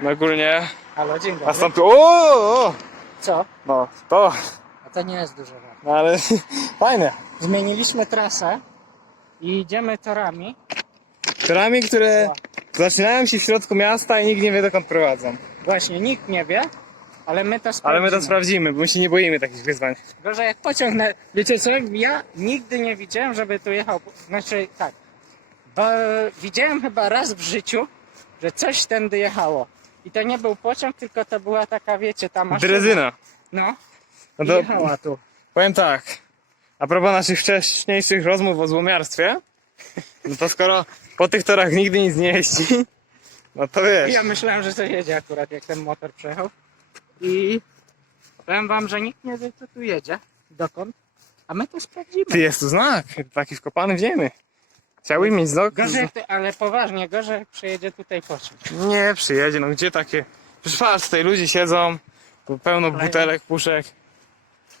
No ogólnie Halo, dzień dobry. nastąpił... O! Co? No, to... A to nie jest dużo warte. No ale fajne. Zmieniliśmy trasę i idziemy torami. Torami, które zaczynają się w środku miasta i nikt nie wie dokąd prowadzą. Właśnie nikt nie wie, ale my to sprawdzimy. Ale my to sprawdzimy, bo my się nie boimy takich wyzwań. Gorzej jak pociąg na... Wiecie co? Ja nigdy nie widziałem, żeby tu jechał... Znaczy tak, bo widziałem chyba raz w życiu, że coś tędy jechało. I to nie był pociąg, tylko to była taka, wiecie, ta maszyna. Drezyna. No, No to jechała tu. powiem tak. A propos naszych wcześniejszych rozmów o złomiarstwie, no to skoro po tych torach nigdy nic nie jeździ, no to wiesz. Ja myślałem, że to jedzie akurat, jak ten motor przejechał. I powiem wam, że nikt nie wie, co tu jedzie. Dokąd? A my to sprawdzimy. Ty jest tu znak, taki wkopany w ziemię. Chciałbym mieć znak. Gorzej, ale poważnie, gorzej jak przejedzie tutaj pociąg. Nie, przyjedzie, no gdzie takie. Przecież patrz, tutaj ludzie siedzą, pełno butelek, puszek.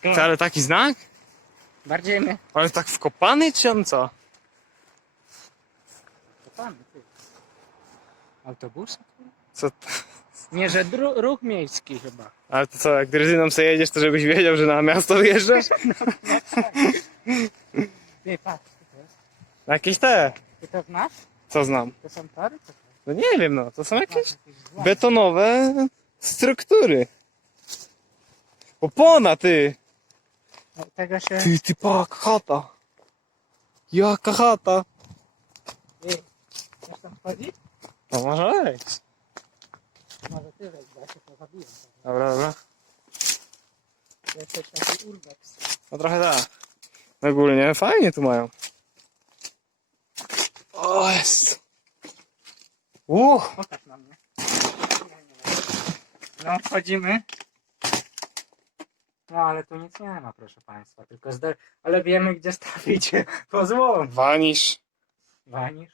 No. Ty, ale taki znak? Bardziej my... On jest tak wkopany, czy on co? To pan, ty. Autobusy? co? Nie, że dru- ruch miejski chyba. Ale to co, jak drezyną sobie jedziesz, to żebyś wiedział, że na miasto wyjeżdżasz? Ty, patrz, co to jest? Jakieś te, Ty to znasz? co znam. To są tory? Co to? No nie wiem, no, to są jakieś betonowe struktury. Opona, ty! No, Tego się... Ty, ty, jaka chata! Jaka chata! Ty, chcesz tam wchodzić? No może wejść. Może ty wejdź, bo ja się powabiłem. Dobra, dobra. To jesteś taki urbex. No trochę tak. Ogólnie fajnie tu mają. O jest. Uch. Pokaż na mnie. No, wchodzimy. No, ale tu nic nie ma, proszę Państwa. Tylko zda... Ale wiemy, gdzie stawić pozłom. Wanisz. Wanisz.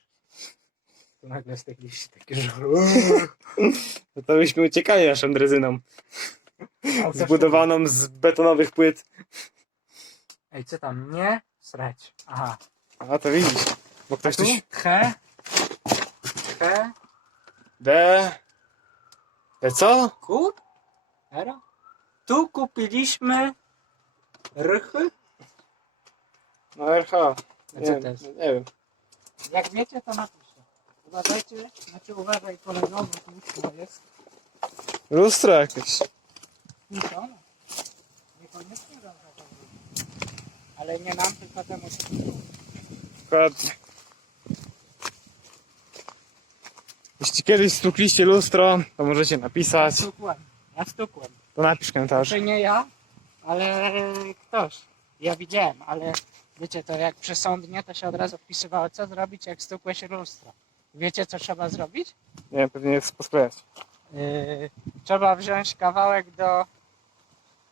Tu nagle jest jakiś taki żur. No to byśmy uciekali naszą drezyną. Zbudowaną z betonowych płyt. Ej, co tam? Nie? Srać. Aha. A to widzisz. Bo ktoś Tu? coś... He. He. D... D co? Kur? Era? Tu kupiliśmy rychy. No RH. A Nie, co wiem, to jest? nie wiem. Jak wiecie, to napiszcie. Uważajcie, znaczy uważaj kolego, bo tu nic nie jest. Lustro jakieś. Zniszczone. Niekoniecznie zamknięte. Ale nie nam, tylko temu tu Dokładnie. Jeśli kiedyś stukliście lustro, to możecie napisać. Stukłem. Ja stukłem. To napisz komentarz. Znaczy nie ja, ale ktoś. Ja widziałem, ale wiecie, to jak przesądnie, to się od razu wpisywało, co zrobić, jak stukłeś lustro. Wiecie, co trzeba zrobić? Nie wiem, pewnie jest posklejać. Yy, trzeba wziąć kawałek do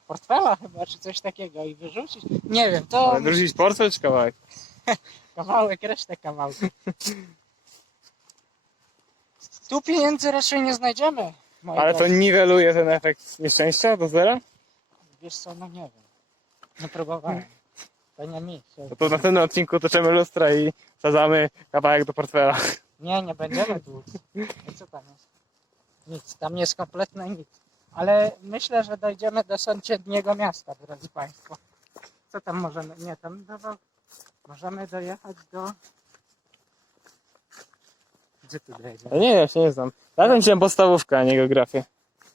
portfela chyba, czy coś takiego i wyrzucić. Nie wiem, to Ale wyrzucić portfel czy kawałek? kawałek, resztę kawałka. Tu pieniędzy raczej nie znajdziemy. moi Ale to drodzy. niweluje ten efekt nieszczęścia do zera? Wiesz co, no nie wiem. Nie próbowałem. To nie mi. No to w następnym odcinku toczymy lustra i wsadzamy kawałek do portfela. Nie, nie będziemy tu. I co tam jest? Nic, tam jest kompletne nic. Ale myślę, że dojdziemy do sąsiedniego miasta, drodzy Państwo. Co tam możemy? Nie, tam dawał. Możemy dojechać do. Gdzie dojedziemy? Ja nie, ja się nie znam. Ja kończyłem podstawówkę, a nie geografię.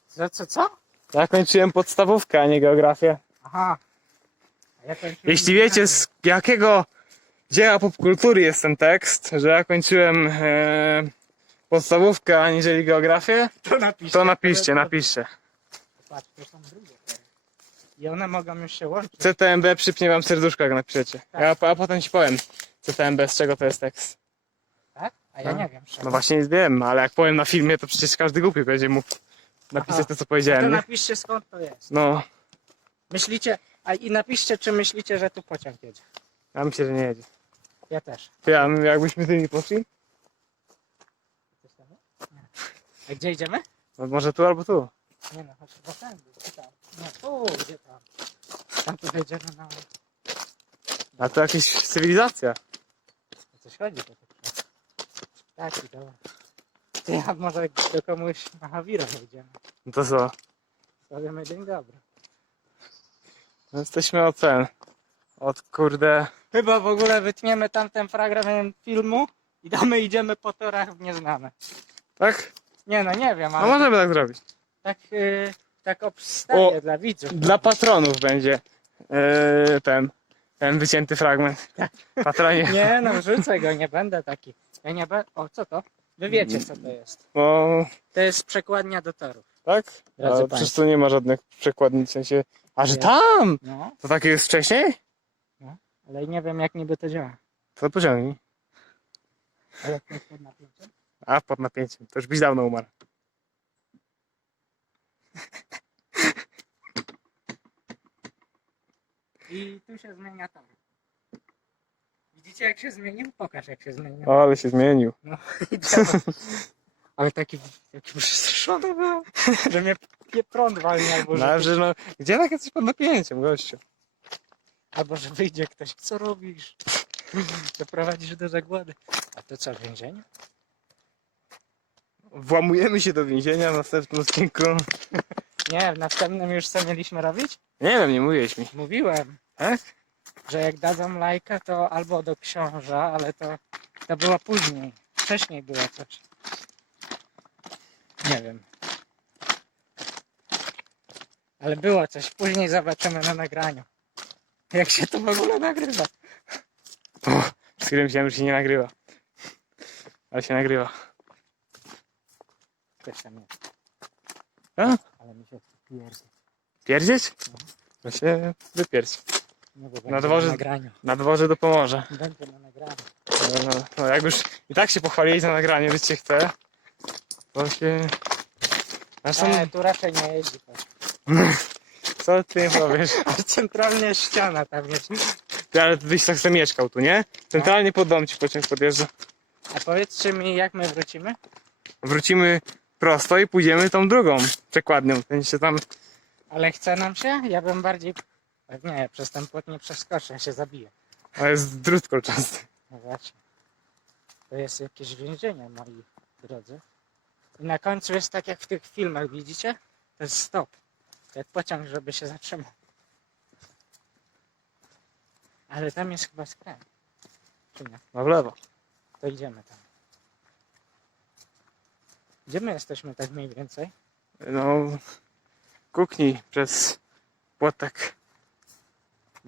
Co, co, co? Ja kończyłem podstawówkę, a nie geografię. Aha. A ja kończyłem- Jeśli wiecie z jakiego dzieła popkultury jest ten tekst, że ja kończyłem e, podstawówkę aniżeli geografię, to napiszcie. to napiszcie, napiszcie. Patrz, to są drugie. tory. I one mogą już się łączyć. CTMB przypnie wam serduszko, jak napiszecie. Ja, a potem ci powiem CTMB, z czego to jest tekst. A ja No. nie wiem. z. No właśnie nie wiem, ale jak powiem na filmie, to przecież każdy głupi będzie mógł napisać Aha. to, co to powiedziałem. Nie? napiszcie skąd to jest. No, Myślicie, a i napiszcie, czy myślicie, że tu pociąg jedzie. ja myślę, że nie jedzie. Ja też. Ty, a my jakbyśmy poszli? Tam jest? Nie. A gdzie idziemy? No może tu albo tu. Nie no, chodź do tędy. Czy tam? Nie, tu, gdzie tam? Tam tu wejdziemy na... A to jakaś cywilizacja. O coś chodzi to tak. Tak, i to... Ty, a może do komuś na Hawira wejdziemy. No to co? Powiemy dzień dobry. No Jesteśmy od ten. Od kurde. Chyba w ogóle wytniemy tamten fragment filmu i damy idziemy po torach w nieznane. Tak? Nie no, nie wiem, No ale możemy tak zrobić. tak, yy, tak obstawię O, dla widzów. Dla patronów będzie yy, ten. Ten wycięty fragment. Patronie. Nie no, wrzucę go, nie będę taki. Ja nie be... O, co to? Wy wiecie, co to jest. Bo. To jest przekładnia do torów. Tak? Drodzy Ale przecież państwo. tu nie ma żadnych przekładnic w sensie. A że tam! No, To takie jest wcześniej? ale nie wiem, jak niby to działa. To pociągnij. A jak to jest pod napięciem? A pod napięciem. To już byś dawno umarł. I tu się zmienia tor. Widzicie, jak się zmienił? Pokaż, jak się zmienił. O, ale się zmienił. Ale taki, taki przestraszony był, że mnie pie- prąd walnie albo że, No, że no, gdzie tak jesteś pod napięciem, gościu? albo że wyjdzie ktoś. Co robisz? Doprowadzisz do zagłady. A to co, więzienie? Włamujemy się do więzienia w następnym odcinku. Nie, w następnym już co mieliśmy robić? Nie wiem, nie mówiłeś mi. Mówiłem, Tak? Że jak dadzą lajka, to albo do książa, ale to, to było później. Wcześniej było coś. Nie wiem. Ale było coś. Później zobaczymy na nagraniu. Jak się to w ogóle nagrywa. O, przez chwilę myślałem, że się nie nagrywa. Ale się nagrywa. Ktoś tam jest. A? Ale mi się pierdzi. Pierdzieć? To się wypierć. Nie, bo Na dworze- na nagraniu. Na dworze dopomorze. Będzie na nagraniu. No, no, no jak już i tak się pochwalili za nagranie, wiecie chce. To się... Zresztą, E, tu raczej nie jeździ. co ty powiesz? Centralnie ściana tam jest. Ty, ale byś tak sobie mieszkał tu, nie? Centralnie pod dom ci pociąg podjeżdża. A powiedzcie mi, jak my wrócimy? Wrócimy prosto i pójdziemy tą drugą przekładnią. Ten się tam... Ale chce nam się? Ja bym bardziej... Nie, przez ten płot nie przeskoczę, się zabiję. Ale jest drut kolczasty. No właśnie. To jest jakieś więzienie, moi drodzy. I na końcu jest tak jak w tych filmach, widzicie? To jest stop. To jak pociąg, żeby się zatrzymał. Ale tam jest chyba skręt. Czy nie? No w lewo. To idziemy tam. Gdzie my jesteśmy tak mniej więcej? No... Kuknij przez płotek.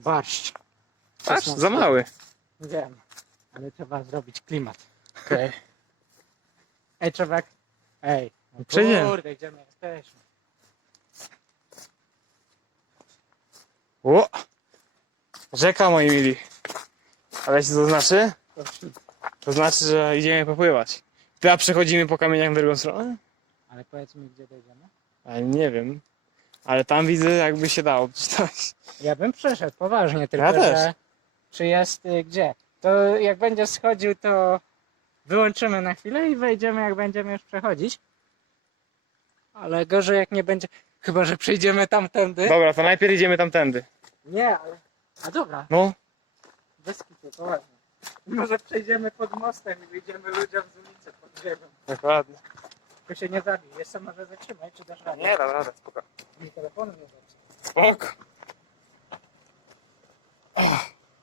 Barszcz. Aż za mały. Wiem, ale trzeba zrobić klimat. Okej. Ej, Czewek. Ej. No Przejdziemy. kurde, gdzie my jesteśmy? O! Rzeka, moi mili. Ale co to znaczy? To znaczy, że idziemy popływać. A przechodzimy po kamieniach w drugą stronę? Ale powiedz mi, gdzie dojdziemy. Ale nie wiem. Ale tam widzę, jakby się dało przeczytać. Ja bym przeszedł, poważnie, tylko Ja też. że czy jest y, gdzie? To jak będzie schodził, to wyłączymy na chwilę i wejdziemy, jak będziemy już przechodzić. Ale gorzej, jak nie będzie. Chyba, że przejdziemy tamtędy. Dobra, to najpierw idziemy tamtędy. Nie, ale. A dobra, No. bez kitu, poważnie. Może przejdziemy pod mostem i wyjdziemy ludziom z ulicy pod ziemią. Dokładnie. Tylko się nie zabij. Jeszcze może zatrzymaj, czy dasz radę? Nie, dobra, dobra, spoko. Mi telefonu nie zacznie. Spoko.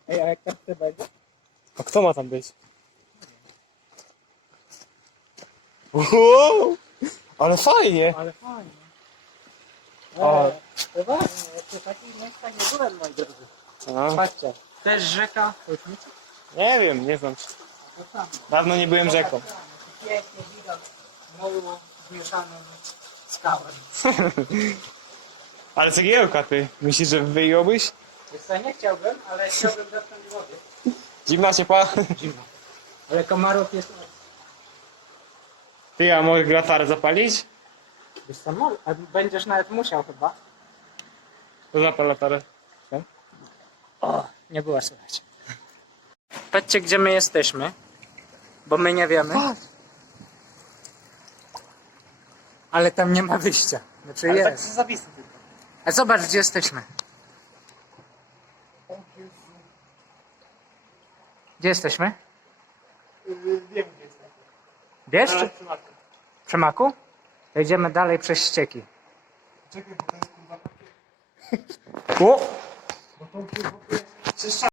Ej, a jak tam ty będzie? A kto ma tam być? Wow! Ale fajnie! Ale fajnie. O. Eee, poważnie, jeszcze takich miejscach nie byłem, moi drodzy. No, Patrzcie. Jest rzeka nie wiem, nie znam. To samo. Dawno nie byłem rzeką. Pięknie widok mułu zmieszanym z kawą. Ale cegiełka ty. Myślisz, że wyjąłbyś? Więc ja nie chciałbym, ale chciałbym dotknąć wody. Zimna, ciepła? Zimno. Ale komarów jest... Ty, a mogę latarę zapalić? Wiesz co, mo- a będziesz nawet musiał chyba. To zapal latarę. O, nie było słychać. Patrzcie, gdzie my jesteśmy. Bo my nie wiemy. Ale tam nie ma wyjścia. Znaczy Ale tak jest. z zapisy tylko. A zobacz, gdzie jesteśmy. Gdzie jesteśmy? Wiem, gdzie jest. Wiesz? Czy... przypadku. Przemaku? To idziemy dalej przez ścieki. Czekaj, bo to jest kurwa takie... O! Czyszcza